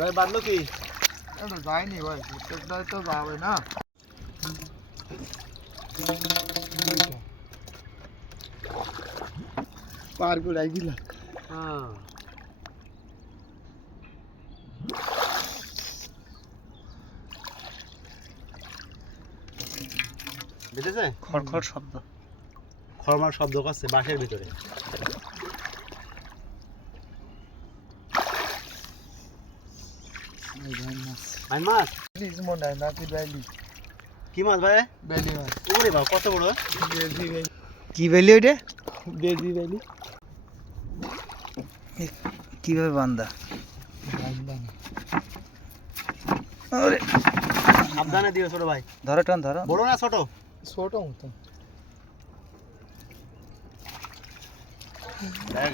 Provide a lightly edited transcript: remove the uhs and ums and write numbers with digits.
ভাই বাঁধলো কি? এটা যায়নি ভাই, প্রত্যেকটাই তো যাবে না। পার করে গেলাম। হ্যাঁ বেঁধেছে? খড়খড় শব্দ। খড়মার শব্দ করছে বাঁশের ভিতরে। ভাই মাছ প্লিজ মনে হয় নাকি বেলি? কি মাছ ভাই? বেলি মাছ। ওরে বাবা কত বড়! বেজি বেলি। কি বেলি ওইটা? বেজি বেলি। কিভাবে বান্ধা? বান্দা না। আরে সাবধানে দিও ছোট ভাই। ধরো টান ধরো। বড় না ছোট? ছোট মতো। দেখ